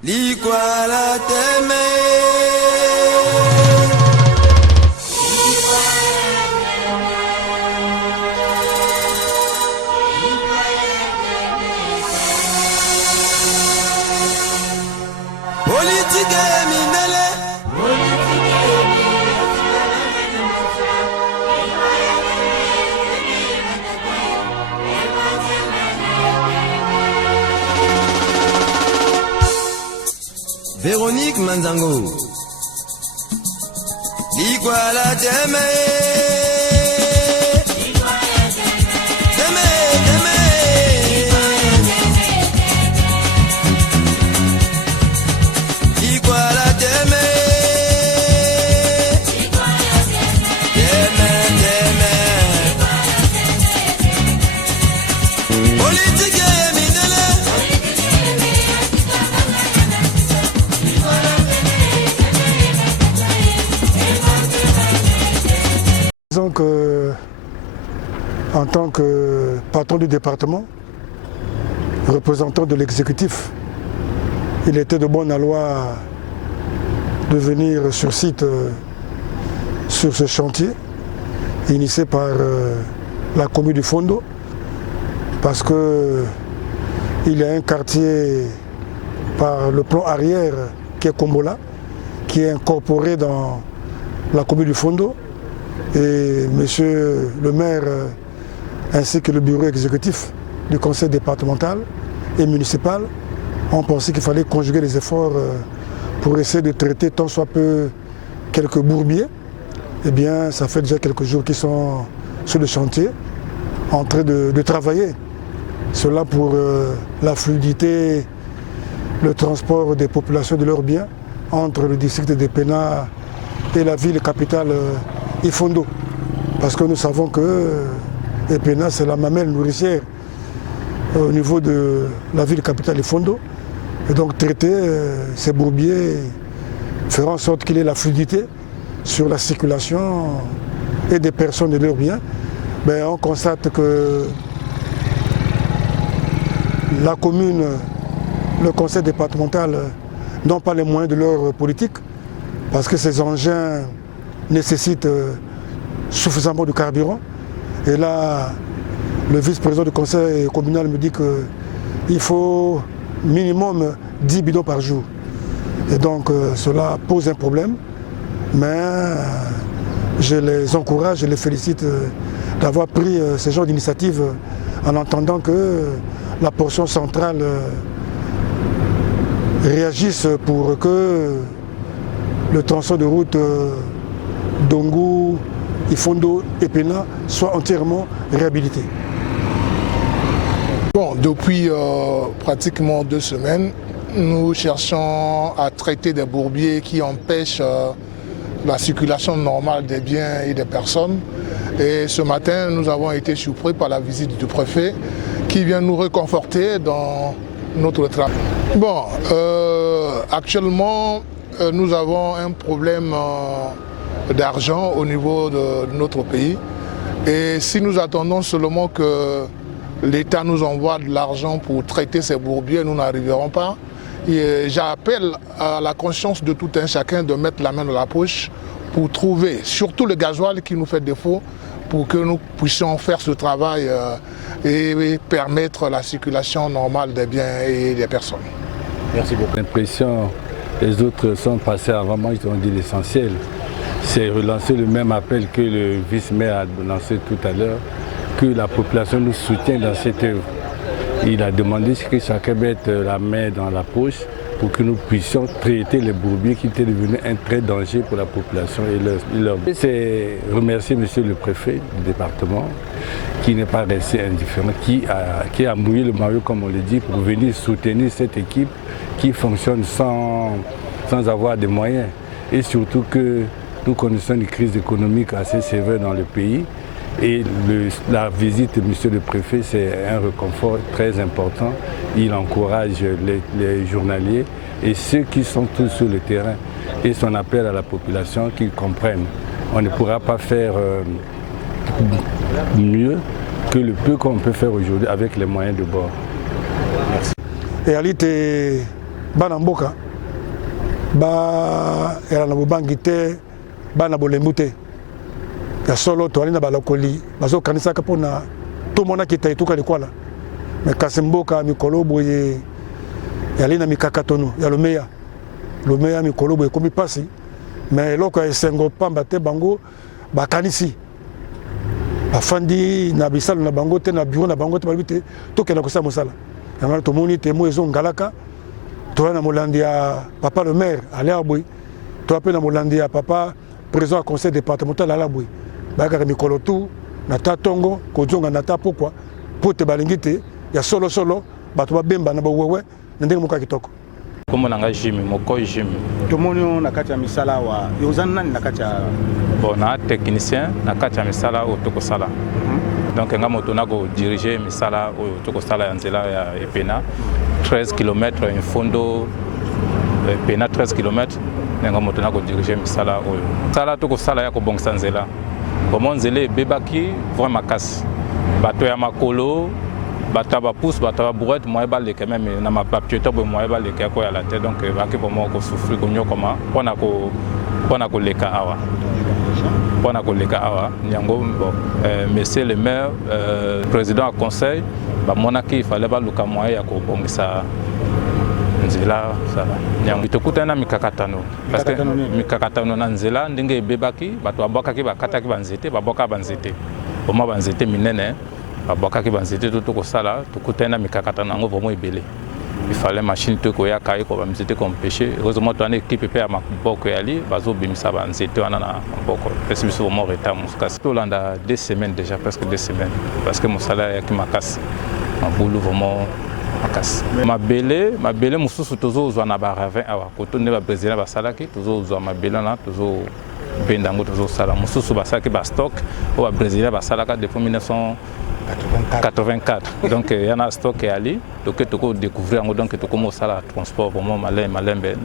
Likwala teme politique minele Véronique Manzango Likwala teme Disons que, en tant que patron du département, représentant de l'exécutif, il était de bonne loi de venir sur site sur ce chantier, initié par la commune du Fondo, parce qu'il y a un quartier par le plan arrière qui est Kombola, qui est incorporé dans la commune du Fondo. Et monsieur le maire ainsi que le bureau exécutif du conseil départemental et municipal ont pensé qu'il fallait conjuguer les efforts pour essayer de traiter tant soit peu quelques bourbiers. Eh bien, ça fait déjà quelques jours qu'ils sont sur le chantier en train de travailler. Cela pour la fluidité, le transport des populations de leurs biens entre le district d'Epena et la ville capitale Ifondo, parce que nous savons que Epena c'est la mamelle nourricière au niveau de la ville capitale Ifondo, et donc traiter ces bourbiers fera en sorte qu'il y ait la fluidité sur la circulation et des personnes et de leurs biens. Ben, on constate que la commune, le conseil départemental n'ont pas les moyens de leur politique, parce que ces engins nécessite suffisamment de carburant. Et là, le vice-président du conseil communal me dit qu'il faut minimum 10 bidons par jour. Et donc cela pose un problème, mais je les encourage, je les félicite d'avoir pris ce genre d'initiative en entendant que la portion centrale réagisse pour que le tronçon de route Dongo, Ifondo et Pena soit entièrement réhabilité. Bon, depuis pratiquement 2 semaines, nous cherchons à traiter des bourbiers qui empêchent la circulation normale des biens et des personnes. Et ce matin, nous avons été surpris par la visite du préfet qui vient nous réconforter dans notre travail. Bon, actuellement, nous avons un problème d'argent au niveau de notre pays. Et si nous attendons seulement que l'État nous envoie de l'argent pour traiter ces bourbiers, nous n'arriverons pas. J'appelle à la conscience de tout un chacun de mettre la main dans la poche pour trouver, surtout le gasoil qui nous fait défaut, pour que nous puissions faire ce travail et permettre la circulation normale des biens et des personnes. Merci beaucoup. L'impression, les autres sont passés avant moi, ils ont dit l'essentiel. C'est relancer le même appel que le vice-maire a lancé tout à l'heure, que la population nous soutient dans cette œuvre. Il a demandé que chacun mette la main dans la poche pour que nous puissions traiter les bourbiers qui étaient devenus un très danger pour la population et leur. C'est remercier monsieur le préfet du département qui n'est pas resté indifférent, qui a mouillé le maillot comme on le dit pour venir soutenir cette équipe qui fonctionne sans avoir des moyens. Et surtout que nous connaissons une crise économique assez sévère dans le pays. Et la visite de monsieur le préfet, c'est un réconfort très important. Il encourage les journaliers et ceux qui sont tous sur le terrain. Et son appel à la population qu'ils comprennent. On ne pourra pas faire mieux que le peu qu'on peut faire aujourd'hui avec les moyens de bord. Merci. Et alite bana mboka ba era na bobangi te bana bolembu te ya solo to alina balokoli bazo kanisa ka pona to mona kita ituka likwala mais kasi mboka mikolo boye yalina mikakatono ya lomeya mikolo boye komi pasi mais eloko esengo pamba te bango bakanisi bafandi na bisalo na bango te na bureau na bango te balobi te tokenda kosala mosala yango tomoni te mo ezongalaka toa na molandi ya papa le maire Alain Aboui toa pe na molandi ya papa président du conseil départemental Alain Aboui bayakaka mikolo tu na ta tongo kozonga na ta pokwa po te balingi te ya solo bato babemba na bawewe na ndenge moko ya kitoko. Kombo nanga Jimmy moko Jimmy. Tomoni na kati ya misala wa yozana nani na kati ya bona technicien na kati ya misala o tokosala. Donc nga moto na ko diriger misala o tokosala ya nzela ya Epena 13 km infondo Epena 13 km nga moto na ko diriger misala o sala tokosala ya ko bongisa nzela. Comment nzela ebebaki vraiment makasi. Bato ya makolo bataba pousse bataba bourette moi baleka même na ma papier to moi baleka ko ya la tête donc baki pour moi ko souffrir ko nyokoma pona ko leka awa nyango monsieur le maire président du conseil ba monaki il fallait ba luka moyen ya ko bongisa nzela sala nyango tokutana mikakatano parce que mikakatano na nzela ndenge ebebaki bato abokaki bakataki banzete baboka banzete oma banzete minene babokaki banzete to kosala tokutana mikakatano yango vraiment ebele. Il fallait machine to koya kai ko bamzete ko mpêcher heureusement to ana équipe pe ya maboko yali bazo bimisa banzete wana na maboko parce que vraiment retard muskas to landa 2 semaines déjà presque 2 semaines parce que mon salaire ya kimakasi mabulu vraiment makasi mabele mususu tozo zwa na ba ravin awa ko to ne ba président ba salaki tozo zwa mabele na tozo bendango tozo sala mususu ba salaki ba stock o ba président ba salaka depuis 1984. Donc il y en a stock et ali donc tu peux découvrir donc tu commences à la transport vraiment malin ben